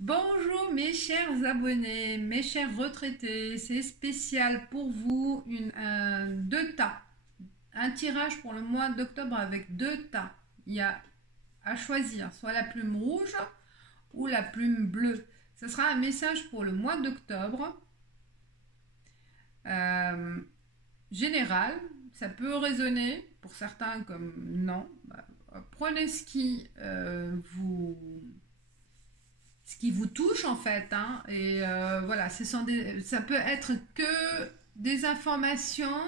Bonjour mes chers abonnés, mes chers retraités, c'est spécial pour vous deux tas, un tirage pour le mois d'octobre avec deux tas. Il y a à choisir soit la plume rouge ou la plume bleue. Ce sera un message pour le mois d'octobre. Général, ça peut résonner pour certains comme non. Prenez ce qui vous touche en fait, hein, et voilà, ça peut être que des informations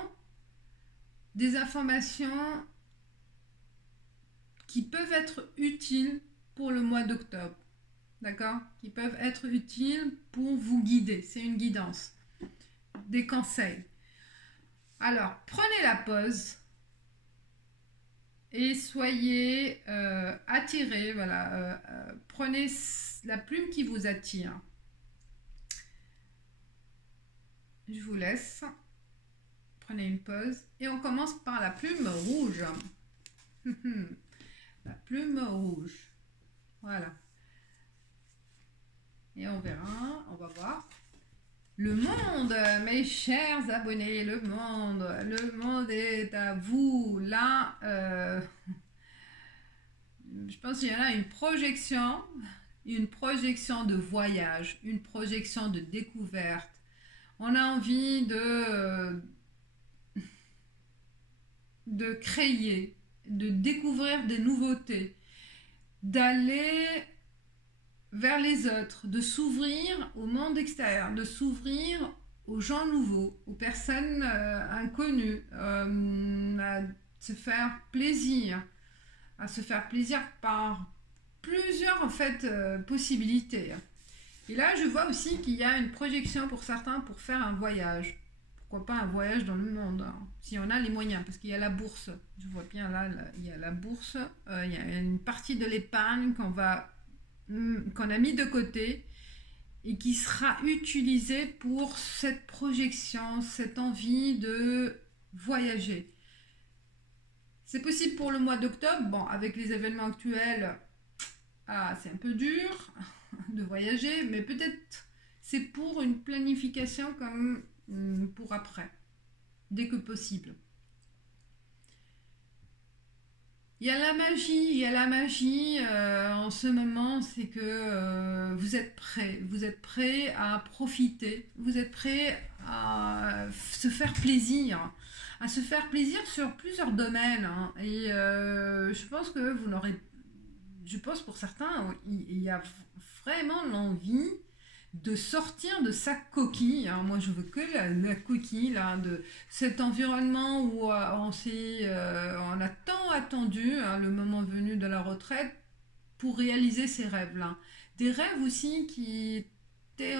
qui peuvent être utiles pour le mois d'octobre, d'accord, qui peuvent être utiles pour vous guider. C'est une guidance, des conseils. Alors prenez la pause et soyez attirés, voilà, prenez la plume qui vous attire. Je vous laisse, prenez une pause et on commence par la plume rouge. La plume rouge, voilà, et on verra, on va voir. Le monde, mes chers abonnés, le monde est à vous. Là, je pense qu'il y en a une projection de voyage, une projection de découverte. On a envie de créer, de découvrir des nouveautés, d'aller vers les autres, de s'ouvrir au monde extérieur, de s'ouvrir aux gens nouveaux, aux personnes inconnues, à se faire plaisir, par plusieurs en fait possibilités. Et là, je vois aussi qu'il y a une projection pour certains pour faire un voyage. Pourquoi pas un voyage dans le monde, hein, si on a les moyens, parce qu'il y a la bourse. Je vois bien là, il y a la bourse, il y a une partie de l'épargne qu'on a mis de côté et qui sera utilisée pour cette projection, cette envie de voyager. C'est possible pour le mois d'octobre. Bon, avec les événements actuels, c'est un peu dur de voyager, mais peut-être c'est pour une planification comme pour après, dès que possible. Il y a la magie en ce moment, c'est que vous êtes prêts à profiter, vous êtes prêts à se faire plaisir, sur plusieurs domaines, hein. Et je pense pour certains, il y a vraiment l'envie de sortir de sa coquille, hein. Moi je veux que la coquille là, de cet environnement où on a tant attendu, hein, le moment venu de la retraite pour réaliser ces rêves là, des rêves aussi t'étaient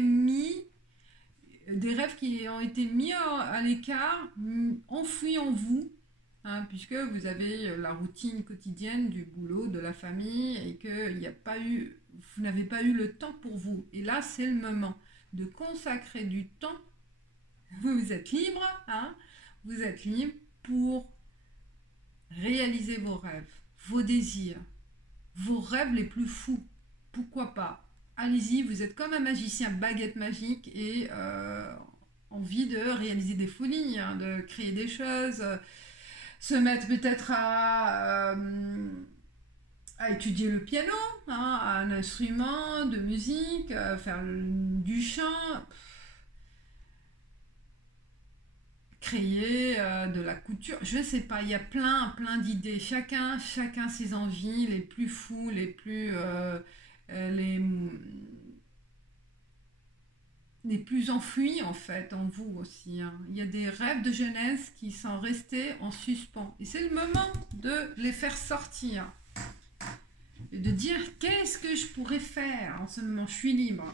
mis, des rêves qui ont été mis à l'écart, enfouis en vous, hein, puisque vous avez la routine quotidienne du boulot, de la famille, et que vous n'avez pas eu le temps pour vous. Et là, c'est le moment de consacrer du temps. Vous êtes libre, hein, vous êtes libre pour réaliser vos rêves, vos désirs, vos rêves les plus fous. Pourquoi pas? Allez-y, vous êtes comme un magicien, baguette magique, et envie de réaliser des folies, hein, de créer des choses, se mettre peut-être à étudier le piano, hein, un instrument de musique, faire du chant, créer de la couture, je ne sais pas, il y a plein d'idées, chacun ses envies les plus fous, les plus enfouis en fait en vous aussi, hein. Il y a des rêves de jeunesse qui sont restés en suspens et c'est le moment de les faire sortir et de dire qu'est-ce que je pourrais faire en ce moment. Je suis libre,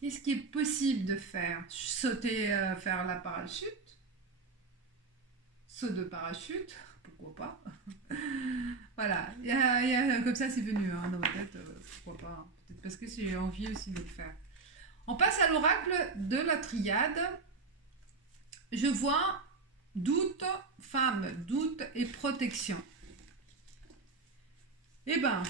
qu'est-ce qui est possible de faire? Sauter, faire la parachute, saut de parachute, pourquoi pas. Voilà, comme ça c'est venu, hein, dans ma tête, pourquoi pas, hein. Peut-être parce que j'ai envie aussi de le faire. On passe à l'oracle de la triade. Je vois doute, femme, doute et protection. Eh ben,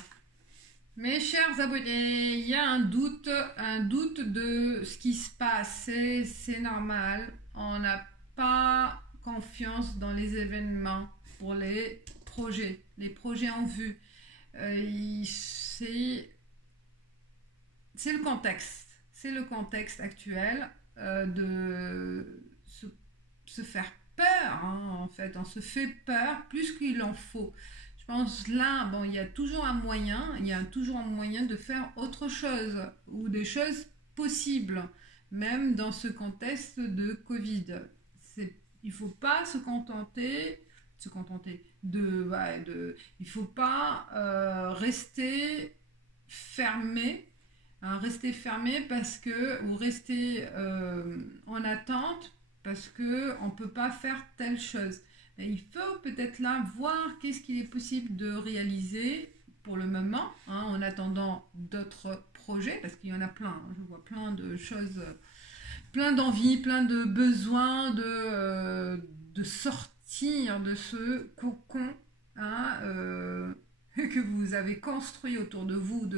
Mes chers abonnés, il y a un doute de ce qui se passe. C'est normal. On n'a pas confiance dans les événements pour les projets en vue. C'est le contexte. C'est le contexte actuel de se faire peur. Hein, en fait, on se fait peur plus qu'il en faut. Je pense là, bon, il y a toujours toujours un moyen de faire autre chose ou des choses possibles, même dans ce contexte de Covid. Il ne faut pas se contenter il ne faut pas rester fermé, hein, rester fermé ou rester en attente parce que on peut pas faire telle chose. Et il faut peut-être là voir qu'est-ce qu'il est possible de réaliser pour le moment, hein, en attendant d'autres projets, parce qu'il y en a plein. Hein, je vois plein de choses, plein d'envies, plein de besoins de sortir de ce cocon, hein, que vous avez construit autour de vous,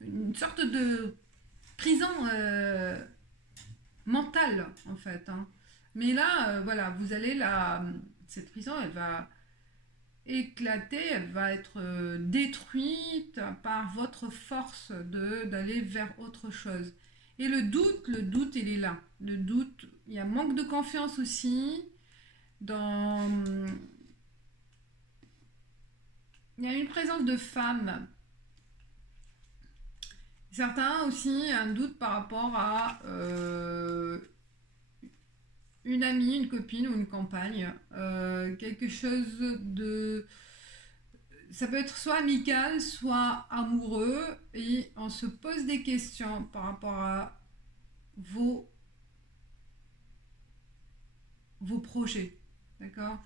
une sorte de prison mentale en fait. Hein. Mais là, voilà, cette prison, elle va éclater, elle va être détruite par votre force d'aller vers autre chose. Et le doute, il est là. Le doute, il y a manque de confiance aussi. Il y a une présence de femmes. Certains aussi, un doute par rapport à une amie, une copine ou une compagne, quelque chose de... Ça peut être soit amical, soit amoureux, et on se pose des questions par rapport à vos projets, d'accord?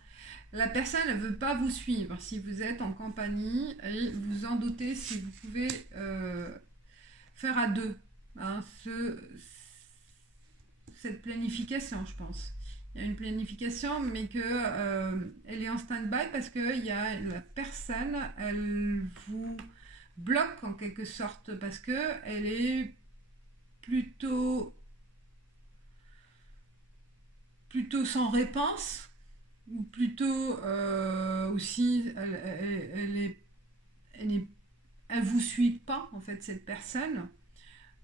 La personne ne veut pas vous suivre si vous êtes en compagnie, et vous en doutez si vous pouvez faire à deux, hein, cette planification, je pense. Il y a une planification, mais elle est en stand-by parce que la personne, elle vous bloque en quelque sorte parce que elle est plutôt sans réponse, ou plutôt aussi elle vous suit pas en fait cette personne.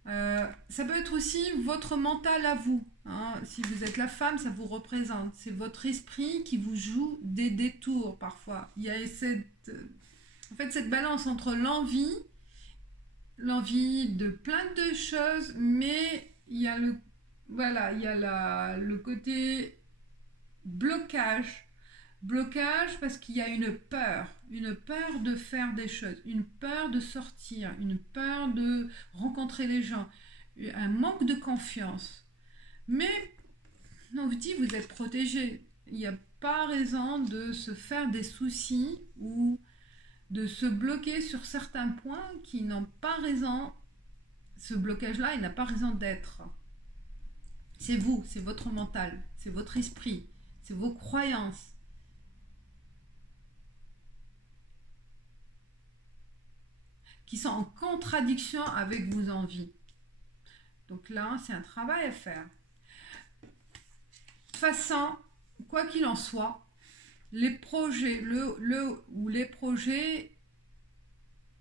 Ça peut être aussi votre mental à vous. Hein. Si vous êtes la femme, ça vous représente. C'est votre esprit qui vous joue des détours parfois. Il y a cette balance entre l'envie de plein de choses, mais il y a le côté blocage parce qu'il y a une peur de faire des choses, une peur de sortir, une peur de rencontrer les gens, un manque de confiance. Mais on vous dit, vous êtes protégé. Il n'y a pas raison de se faire des soucis ou de se bloquer sur certains points qui n'ont pas raison. Ce blocage-là, il n'a pas raison d'être. C'est vous, c'est votre mental, c'est votre esprit, c'est vos croyances. Qui sont en contradiction avec vos envies. Donc là, c'est un travail à faire. De toute façon, quoi qu'il en soit, les projets, les projets,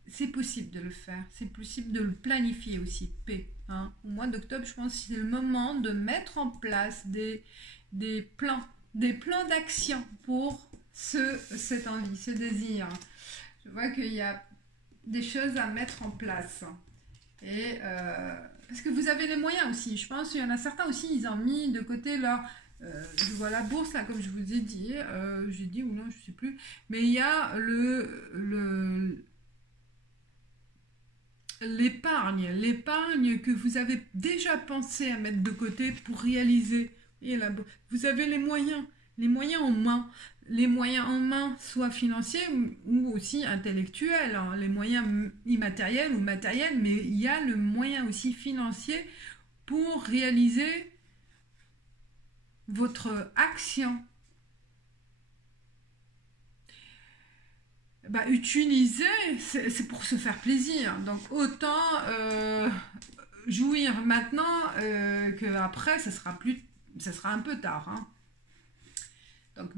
c'est possible de le faire. C'est possible de le planifier aussi. Hein. Au mois d'octobre, je pense que c'est le moment de mettre en place des plans d'action pour cette envie, ce désir. Je vois qu'il y a des choses à mettre en place. Et parce que vous avez les moyens aussi. Je pense qu'il y en a certains aussi, ils ont mis de côté leur... je vois la bourse là, comme je vous ai dit. J'ai dit ou non, je ne sais plus. Mais il y a l'épargne que vous avez déjà pensé à mettre de côté pour réaliser. Et là, vous avez les moyens en main. Les moyens en main, soit financiers ou aussi intellectuels, hein, les moyens immatériels ou matériels, mais il y a le moyen aussi financier pour réaliser votre action. utiliser, c'est pour se faire plaisir. Donc autant jouir maintenant qu'après, ça sera un peu tard. Hein. Donc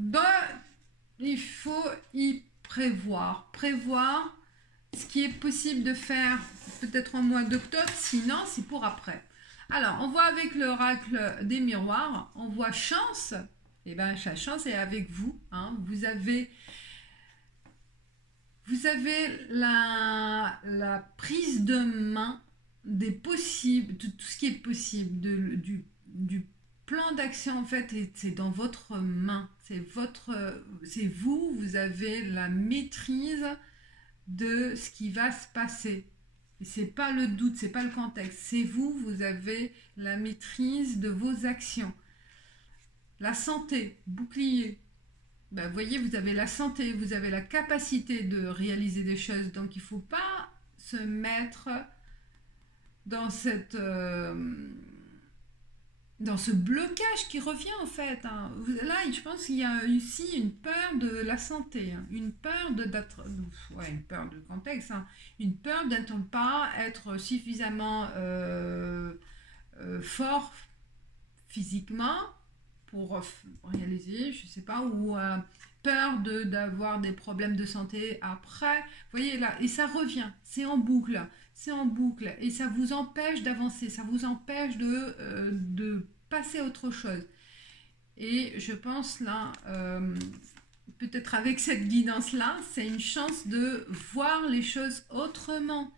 il faut y prévoir ce qui est possible de faire peut-être au mois d'octobre, sinon c'est pour après. Alors, on voit avec l'oracle des miroirs, on voit chance, et bien la chance est avec vous. Hein. Vous avez la prise de main des possibles, de tout ce qui est possible, du plan d'action en fait, c'est dans votre main, c'est vous, vous avez la maîtrise de ce qui va se passer. Et c'est pas le doute, c'est pas le contexte, c'est vous, vous avez la maîtrise de vos actions. La santé, bouclier. Ben, vous voyez, vous avez la santé, vous avez la capacité de réaliser des choses, donc il ne faut pas se mettre dans dans ce blocage qui revient en fait. Hein. Là, je pense qu'il y a ici une peur de la santé, hein. Une peur une peur de contexte, hein. Une peur de ne pas être suffisamment fort physiquement pour réaliser, je ne sais pas, ou peur d'avoir des problèmes de santé après. Vous voyez là, et ça revient, c'est en boucle, et ça vous empêche d'avancer, ça vous empêche de passer à autre chose. Et je pense là, peut-être avec cette guidance-là, c'est une chance de voir les choses autrement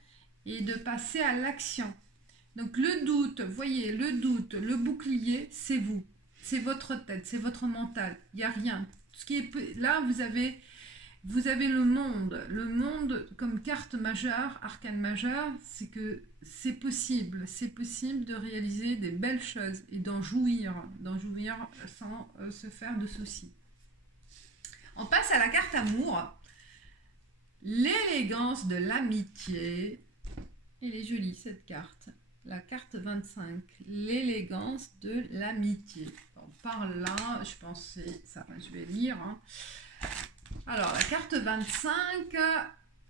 et de passer à l'action. Donc le doute, vous voyez, le bouclier, c'est vous. C'est votre tête, c'est votre mental. Il n'y a rien. Ce qui est, là, vous avez le monde. Le monde comme carte majeure, arcane majeure, c'est que c'est possible. C'est possible de réaliser des belles choses et d'en jouir sans se faire de soucis. On passe à la carte amour. L'élégance de l'amitié. Elle est jolie cette carte. La carte 25, l'élégance de l'amitié. Bon, par là, je pensais, ça, je vais lire. Hein. Alors, la carte 25,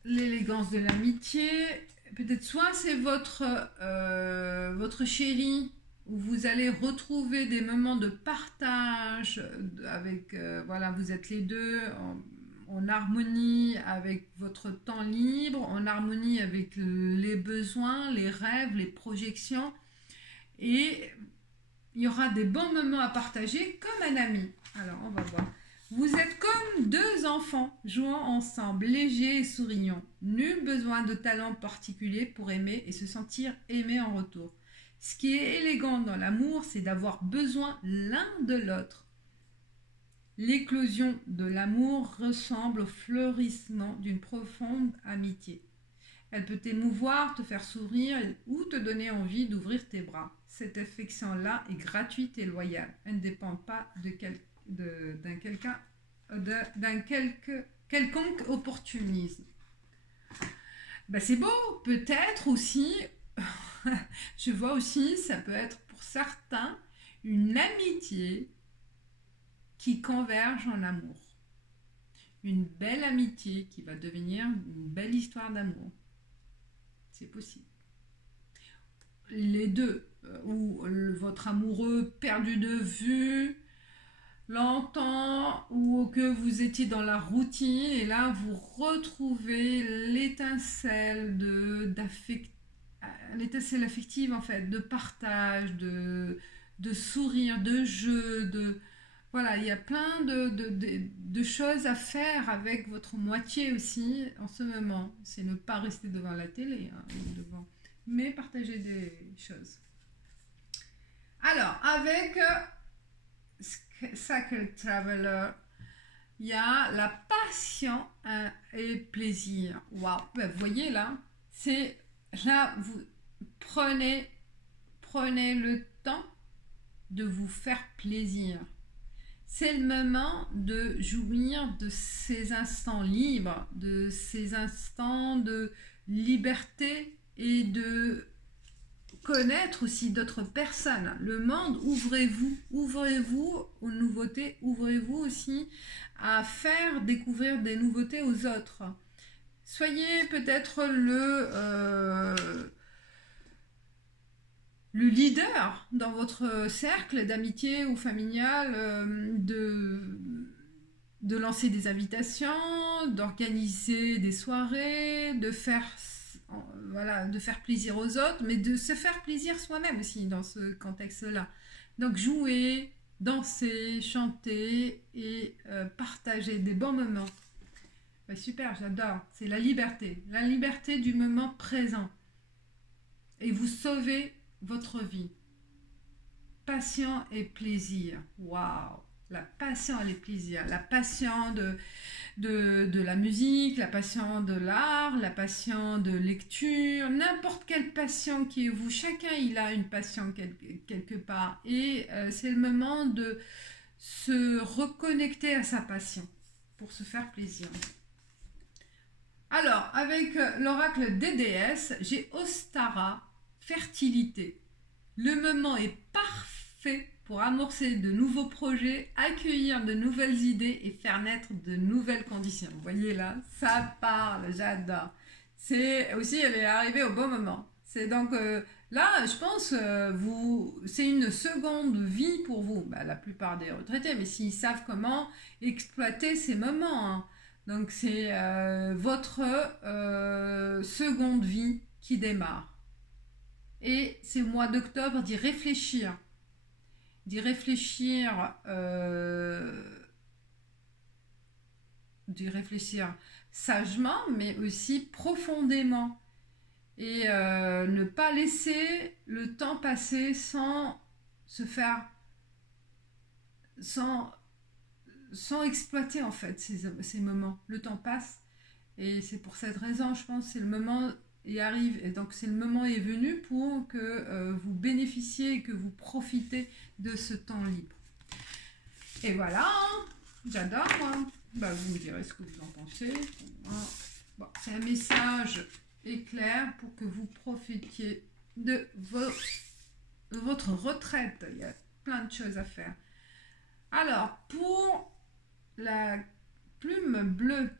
l'élégance de l'amitié. Peut-être soit c'est votre chéri, où vous allez retrouver des moments de partage avec, voilà, vous êtes les deux en harmonie avec votre temps libre, en harmonie avec les besoins, les rêves, les projections. Et il y aura des bons moments à partager comme un ami. Alors, on va voir. Vous êtes comme deux enfants jouant ensemble, légers et souriants. Nul besoin de talent particulier pour aimer et se sentir aimé en retour. Ce qui est élégant dans l'amour, c'est d'avoir besoin l'un de l'autre. L'éclosion de l'amour ressemble au fleurissement d'une profonde amitié. Elle peut t'émouvoir, te faire sourire ou te donner envie d'ouvrir tes bras. Cette affection-là est gratuite et loyale. Elle ne dépend pas d'un quelconque opportunisme. Ben c'est beau, peut-être aussi, je vois aussi, ça peut être pour certains une amitié qui converge en amour. Une belle amitié qui va devenir une belle histoire d'amour. C'est possible. Les deux, ou votre amoureux perdu de vue, longtemps, ou que vous étiez dans la routine, et là vous retrouvez l'étincelle l'étincelle affective en fait, de partage, de sourire, de jeu, voilà, il y a plein de choses à faire avec votre moitié aussi en ce moment. C'est ne pas rester devant la télé, hein, mais partager des choses. Alors, avec Sacred Traveler, il y a la passion et plaisir. Waouh, ben, vous voyez là, c'est là, vous prenez le temps de vous faire plaisir. C'est le moment de jouir de ces instants libres, de ces instants de liberté et de connaître aussi d'autres personnes. Le monde, ouvrez-vous aux nouveautés, ouvrez-vous aussi à faire découvrir des nouveautés aux autres. Soyez peut-être le leader dans votre cercle d'amitié ou familial, de lancer des invitations, d'organiser des soirées, voilà, de faire plaisir aux autres, mais de se faire plaisir soi-même aussi dans ce contexte-là. Donc jouer, danser, chanter et partager des bons moments. Bah, super, j'adore. C'est la liberté du moment présent. Et vous sauvez votre vie. Passion et plaisir. Waouh! La passion et le plaisir. La passion de la musique, la passion de l'art, la passion de lecture, n'importe quelle passion qui est vous. Chacun, il a une passion quelque part. Et c'est le moment de se reconnecter à sa passion pour se faire plaisir. Alors, avec l'oracle des déesses, j'ai Ostara, fertilité. Le moment est parfait pour amorcer de nouveaux projets, accueillir de nouvelles idées et faire naître de nouvelles conditions. Vous voyez là, ça parle, j'adore. C'est aussi, elle est arrivée au bon moment. C'est donc là, je pense, c'est une seconde vie pour vous. Bah, la plupart des retraités, mais s'ils savent comment exploiter ces moments, hein. Donc c'est votre seconde vie qui démarre. Et c'est au mois d'octobre d'y réfléchir. D'y réfléchir, sagement, mais aussi profondément. Et ne pas laisser le temps passer sans se faire... sans exploiter en fait ces moments. Le temps passe et c'est pour cette raison, je pense, c'est le moment et arrive. Et donc c'est le moment est venu pour que vous bénéficiez et que vous profitez de ce temps libre. Et voilà, hein, j'adore moi. Bah, vous me direz ce que vous en pensez. Bon, c'est un message éclair pour que vous profitiez de votre retraite. Il y a plein de choses à faire. Alors, pour la plume bleue,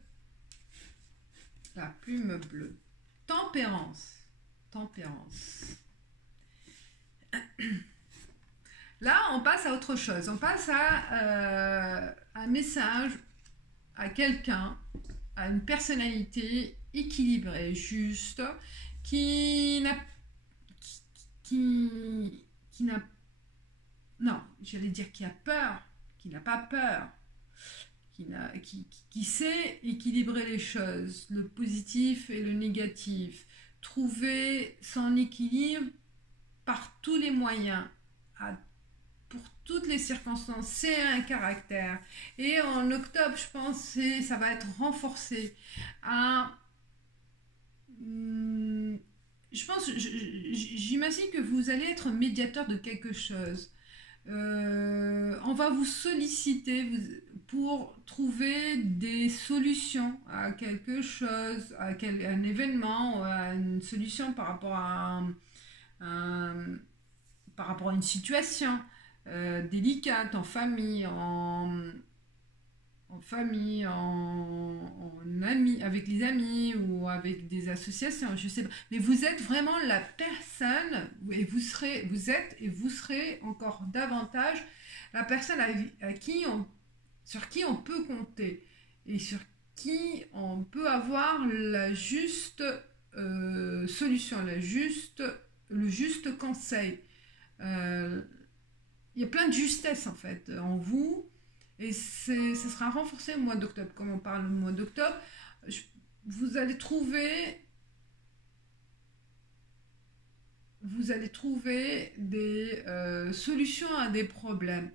tempérance. Là, on passe à autre chose. On passe à un message à quelqu'un, à une personnalité équilibrée, juste, qui n'a non, j'allais dire qui a peur, qui n'a pas peur, qui sait équilibrer les choses, le positif et le négatif, trouver son équilibre par tous les moyens, pour toutes les circonstances. C'est un caractère. Et en octobre, je pense, ça va être renforcé. J'imagine que vous allez être médiateur de quelque chose. On va vous solliciter pour trouver des solutions à quelque chose, à un événement, à une solution par rapport à une situation délicate en famille, en amis, avec les amis ou avec des associations, je sais pas. Mais vous êtes vraiment la personne et vous serez encore davantage la personne sur qui on peut compter et sur qui on peut avoir la juste solution, le juste conseil. Il y a plein de justesse en fait en vous. Et ça sera renforcé au mois d'octobre. Comme on parle au mois d'octobre, vous allez trouver des solutions à des problèmes.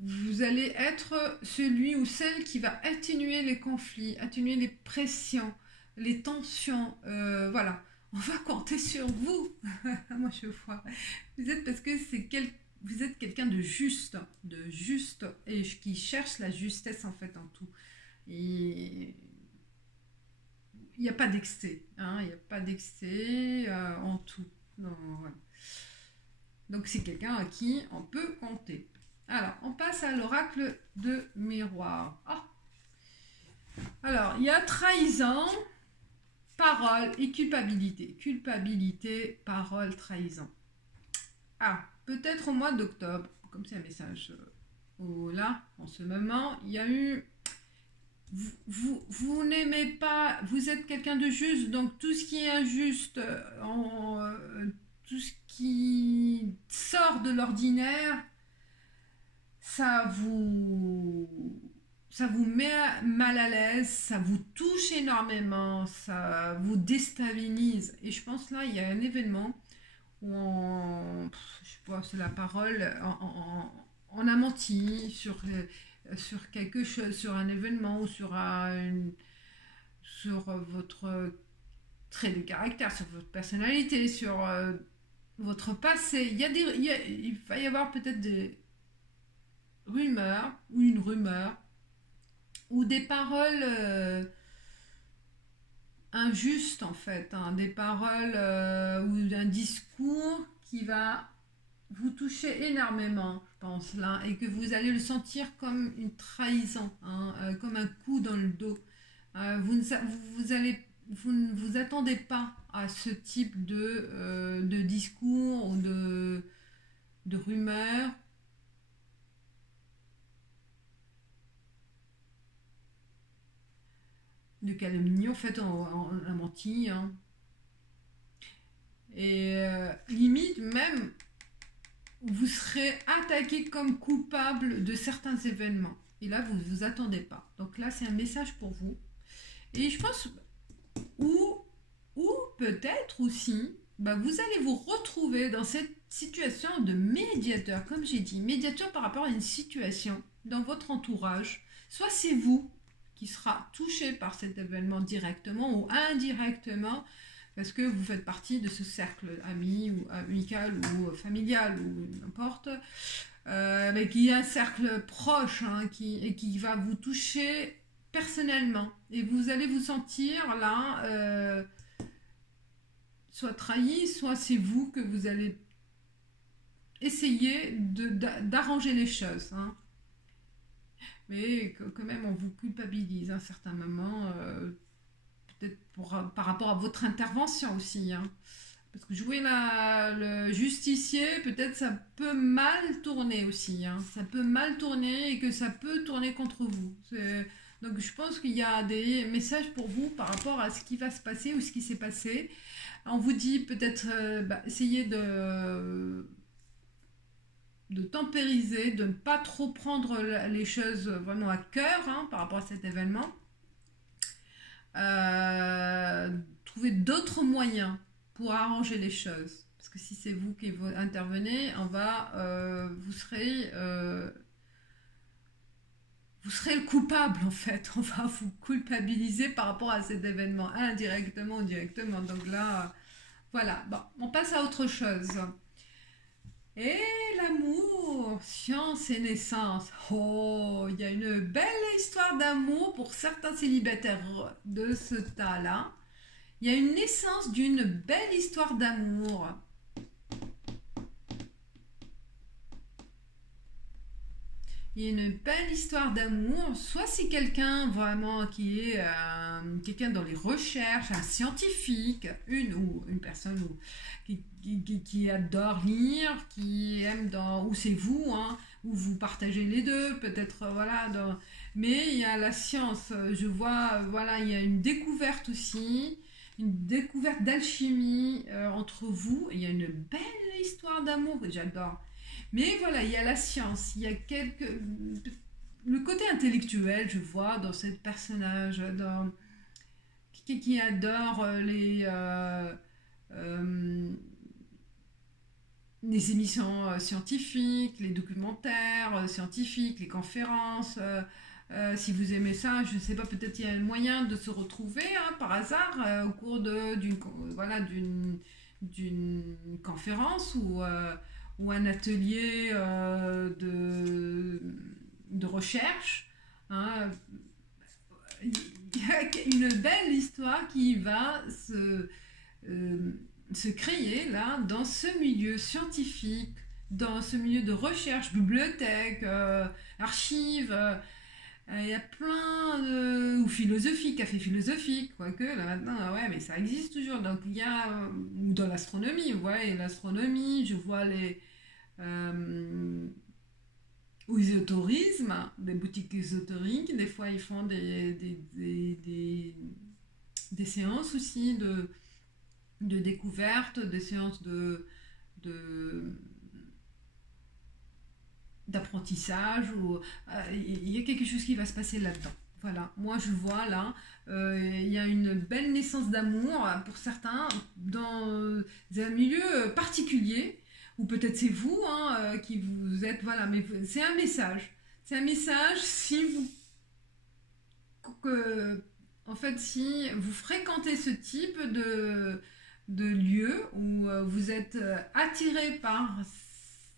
Vous allez être celui ou celle qui va atténuer les conflits, atténuer les pressions, les tensions. Voilà. On va compter sur vous. Moi, je vois. Vous êtes parce que vous êtes quelqu'un de juste et qui cherche la justesse en fait en tout. Et il n'y a pas d'excès, hein, il n'y a pas d'excès en tout. Non, voilà. Donc c'est quelqu'un à qui on peut compter. Alors, on passe à l'oracle de miroir. Ah. Alors, il y a trahison, parole et culpabilité. Culpabilité, parole, trahison. Ah, peut-être au mois d'octobre, comme c'est un message là, en ce moment, il y a eu... Vous n'aimez pas, vous êtes quelqu'un de juste, donc tout ce qui est injuste, tout ce qui sort de l'ordinaire, ça vous met mal à l'aise, ça vous touche énormément, ça vous déstabilise. Et je pense là, il y a un événement où je sais pas, c'est la parole, on a menti sur quelque chose, sur un événement ou sur votre trait de caractère, sur votre personnalité, sur votre passé. Il va y avoir peut-être des rumeurs ou une rumeur ou des paroles injustes en fait, hein, des paroles ou un discours qui va vous toucher énormément, je pense là, et que vous allez le sentir comme une trahison, hein, comme un coup dans le dos. Vous ne vous attendez pas à ce type de discours ou de rumeurs. De calomnie, en fait, on a menti. Hein. Et limite, même, vous serez attaqué comme coupable de certains événements. Et là, vous ne vous attendez pas. Donc là, c'est un message pour vous. Et je pense, ou peut-être aussi, bah, vous allez vous retrouver dans cette situation de médiateur, comme j'ai dit, médiateur par rapport à une situation dans votre entourage. Soit c'est vous qui sera touché par cet événement directement ou indirectement, parce que vous faites partie de ce cercle ami ou amical ou familial ou n'importe, mais qui est un cercle proche hein, qui va vous toucher personnellement. Et vous allez vous sentir là, soit trahi, soit c'est vous que vous allez essayer d'arranger les choses. Hein. Mais quand même, on vous culpabilise à un certain moment. Peut-être par rapport à votre intervention aussi. Hein. Parce que jouer le justicier, peut-être ça peut mal tourner aussi. Hein. Ça peut mal tourner et que ça peut tourner contre vous. Donc je pense qu'il y a des messages pour vous par rapport à ce qui va se passer ou ce qui s'est passé. On vous dit peut-être essayez de tempériser, de ne pas trop prendre les choses vraiment à cœur hein, par rapport à cet événement. Trouver d'autres moyens pour arranger les choses. Parce que si c'est vous qui intervenez, vous serez le coupable en fait. On va vous culpabiliser par rapport à cet événement, indirectement ou directement. Donc là, voilà. Bon, on passe à autre chose. Et l'amour, science et naissance. Oh, il y a une belle histoire d'amour pour certains célibataires de ce tas-là. Il y a une naissance d'une belle histoire d'amour. Il y a une belle histoire d'amour. Soit c'est quelqu'un vraiment qui est quelqu'un dans les recherches, un scientifique, une personne qui adore lire, qui aime ou c'est vous, hein, ou vous partagez les deux, peut-être, voilà. Mais il y a la science, je vois, voilà, il y a une découverte aussi, une découverte d'alchimie entre vous. Il y a une belle histoire d'amour que j'adore. Mais voilà, il y a la science, il y a le côté intellectuel, je vois, dans ce personnage, qui adore les émissions scientifiques, les documentaires scientifiques, les conférences. Si vous aimez ça, je ne sais pas, peut-être il y a un moyen de se retrouver hein, par hasard au cours d'une conférence ou un atelier de recherche. Hein. Il y a une belle histoire qui va se créer là dans ce milieu scientifique dans ce milieu de recherche, bibliothèque, archives, il y a plein de... ou philosophie, café philosophique, quoique là maintenant, ouais, mais ça existe toujours. Donc il y a... ou dans l'astronomie, ouais, l'astronomie, je vois les... ou ésotourisme, des boutiques ésotériques, des fois ils font des séances aussi de découverte, des séances de d'apprentissage, ou il y a quelque chose qui va se passer là-dedans. Voilà, moi je vois là, il y a une belle naissance d'amour pour certains dans un milieu particulier, ou peut-être c'est vous qui vous êtes, voilà, mais c'est un message. C'est un message si vous, que, en fait, si vous fréquentez ce type de lieu où vous êtes attiré par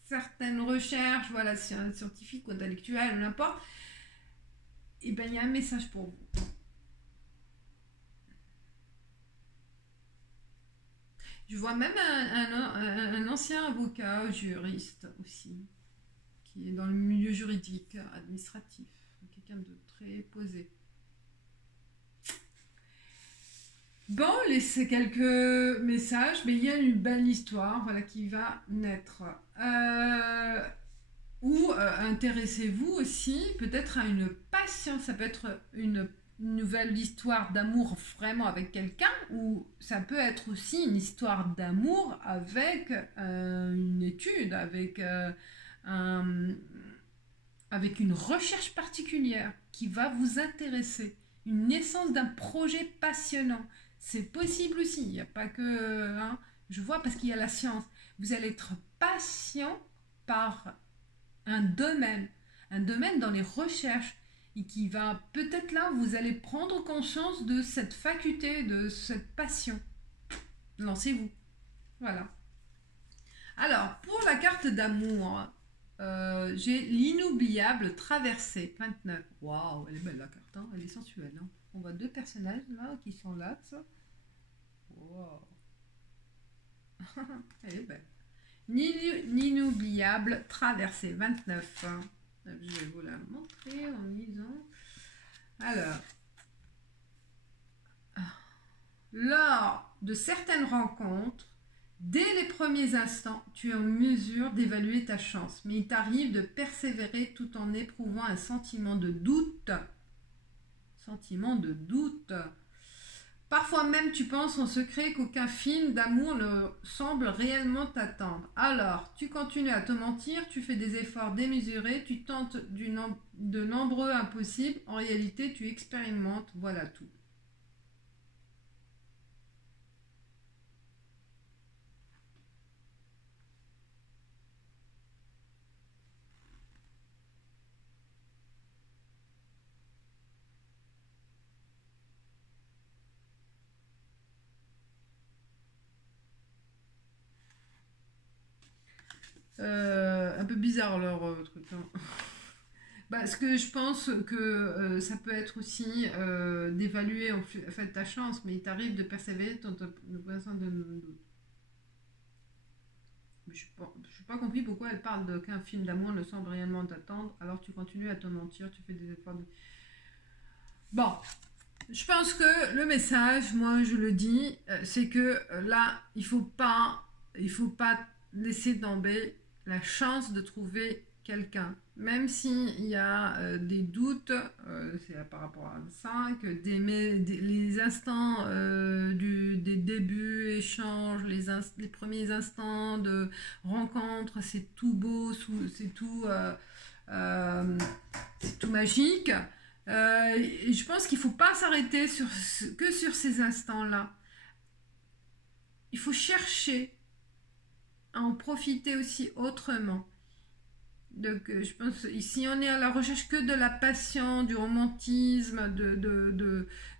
certaines recherches, voilà, scientifiques ou intellectuelles, ou n'importe, et ben il y a un message pour vous. Je vois même un ancien avocat, juriste aussi, qui est dans le milieu juridique, administratif, quelqu'un de très posé. Bon, laissez quelques messages, mais il y a une belle histoire, voilà, qui va naître. Ou intéressez-vous aussi peut-être à une passion, ça peut être une nouvelle histoire d'amour vraiment avec quelqu'un, ou ça peut être aussi une histoire d'amour avec une étude, un, avec une recherche particulière qui va vous intéresser, une naissance d'un projet passionnant. C'est possible aussi, il n'y a pas que... je vois parce qu'il y a la science. Vous allez être patient par un domaine dans les recherches, et qui va peut-être là, vous allez prendre conscience de cette faculté, de cette passion. Lancez-vous. Voilà. Alors, pour la carte d'amour, j'ai l'inoubliable traversée 29. Waouh, elle est belle la carte, hein, elle est sensuelle. Hein. On voit deux personnages là qui sont là. Wow. Elle est belle. L'inoubliable traversée 29. Je vais vous la montrer en lisant. Alors, lors de certaines rencontres, dès les premiers instants, tu es en mesure d'évaluer ta chance, mais il t'arrive de persévérer tout en éprouvant un sentiment de doute. Sentiment de doute. Parfois même tu penses en secret qu'aucun film d'amour ne semble réellement t'attendre. Alors, tu continues à te mentir, tu fais des efforts démesurés, tu tentes de nombreux impossibles. En réalité, tu expérimentes, voilà tout. Un peu bizarre leur truc. Hein. Parce que je pense que ça peut être aussi d'évaluer en fait ta chance, mais il t'arrive de persévérer dans le présent de doute. Je n'ai pas compris pourquoi elle parle qu'un film d'amour ne semble réellement t'attendre, alors tu continues à te mentir, tu fais des efforts. Bon, je pense que le message, moi je le dis, c'est que là, il faut pas laisser tomber la chance de trouver quelqu'un. Même s'il y a des doutes, c'est par rapport à 5, les instants des débuts, échanges, les premiers instants de rencontre, c'est tout beau, c'est tout magique. Et je pense qu'il ne faut pas s'arrêter que sur ces instants-là. Il faut chercher à en profiter aussi autrement. Donc, je pense si on est à la recherche que de la passion, du romantisme,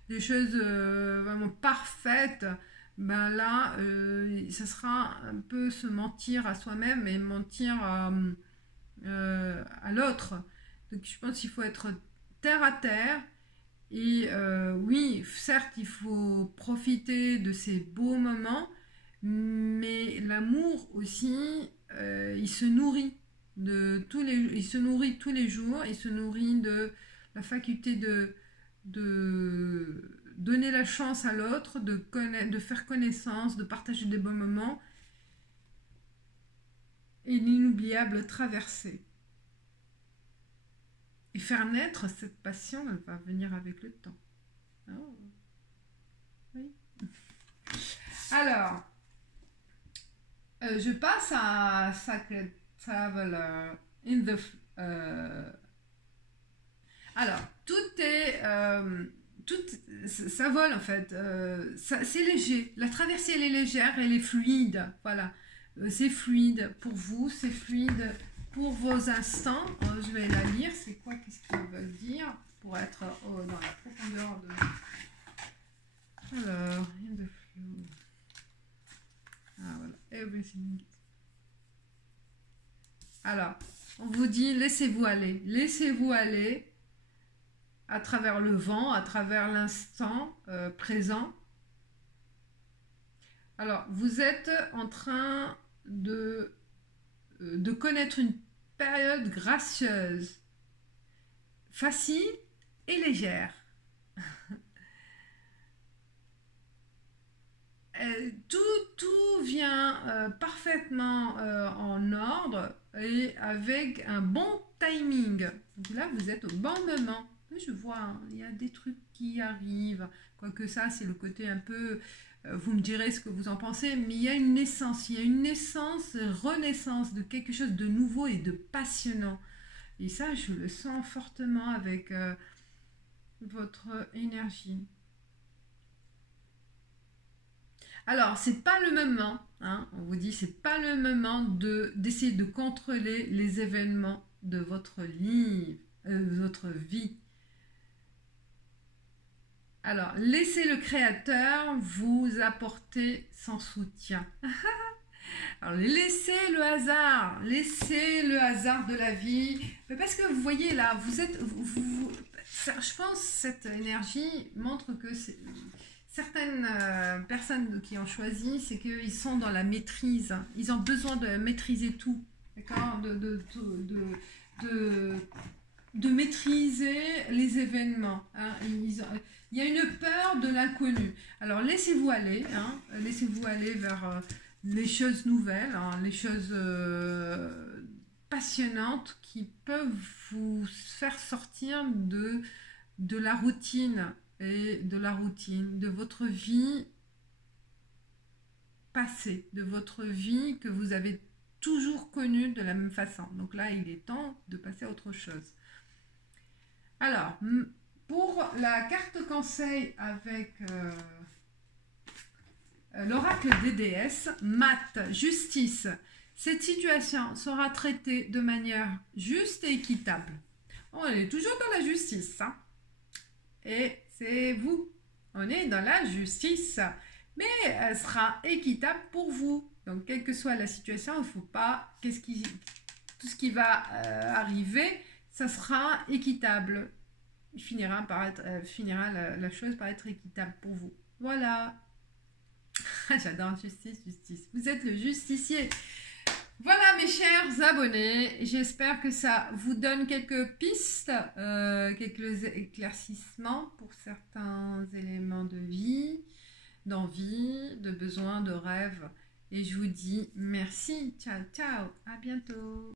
des choses vraiment parfaites, ben là, ça sera un peu se mentir à soi-même et mentir à l'autre. Donc, je pense qu'il faut être terre à terre. Et oui, certes, il faut profiter de ces beaux moments, mais l'amour aussi, il se nourrit il se nourrit tous les jours, il se nourrit de la faculté de donner la chance à l'autre, de faire connaissance, de partager des bons moments et l'inoubliable traversée. Et faire naître cette passion, elle va venir avec le temps. Oh. Oui. Alors, je passe à Sacred Traveler in the... alors, tout est... ça vole en fait. C'est léger. La traversée, elle est légère, elle est fluide. Voilà. C'est fluide pour vous, c'est fluide pour vos instants. Je vais la lire. C'est quoi? Qu'est-ce qu'ils veulent dire? Pour être dans la profondeur de... Alors, in the flow. Ah voilà, everything. Alors, on vous dit, laissez-vous aller à travers le vent, à travers l'instant présent. Alors, vous êtes en train de connaître une période gracieuse, facile et légère. Tout vient parfaitement en ordre et avec un bon timing. Donc là, vous êtes au bon moment. Je vois, hein, il y a des trucs qui arrivent. Quoique ça, c'est le côté un peu... vous me direz ce que vous en pensez, mais il y a une naissance. Il y a une naissance, renaissance de quelque chose de nouveau et de passionnant. Et ça, je le sens fortement avec votre énergie. Alors, c'est pas le moment, hein, on vous dit, c'est pas le moment d'essayer de contrôler les événements de votre vie. Alors, laissez le Créateur vous apporter son soutien. Alors, laissez le hasard de la vie. Mais parce que vous voyez là, vous êtes, je pense, cette énergie montre que certaines personnes qui ont choisi, c'est qu'ils sont dans la maîtrise. Ils ont besoin de maîtriser tout, d'accord, de maîtriser les événements. Hein. Il y a une peur de l'inconnu. Alors laissez-vous aller, hein, laissez-vous aller vers les choses nouvelles, hein, les choses passionnantes qui peuvent vous faire sortir de la routine et de votre vie passée, de votre vie que vous avez toujours connue de la même façon. Donc là, il est temps de passer à autre chose. Alors, pour la carte conseil avec l'oracle des déesses, Math, justice, cette situation sera traitée de manière juste et équitable. On est toujours dans la justice, hein. Et c'est vous. On est dans la justice. Mais elle sera équitable pour vous. Donc, quelle que soit la situation, il ne faut pas... tout ce qui va arriver, ça sera équitable. Il finira la chose par être équitable pour vous. Voilà. J'adore justice. Vous êtes le justicier. Voilà mes chers abonnés, j'espère que ça vous donne quelques pistes, quelques éclaircissements pour certains éléments de vie, d'envie, de besoin, de rêve. Et je vous dis merci, ciao, ciao, à bientôt.